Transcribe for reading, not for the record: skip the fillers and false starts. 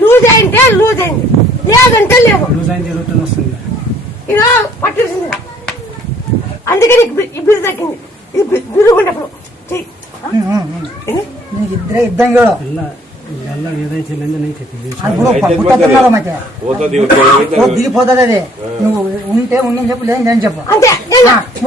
Loose అయింటే loose అయింది, లేదంటే లేవు. ఇలా పట్టేసింది, అందుకని ఇబ్బంది తగ్గింది. బిరుగుండప్పుడు ఇద్దం కూడా దిగిపోతుంది. అది నువ్వు ఉంటే ఉండి చెప్పు, లేదని చెప్పు అంతే.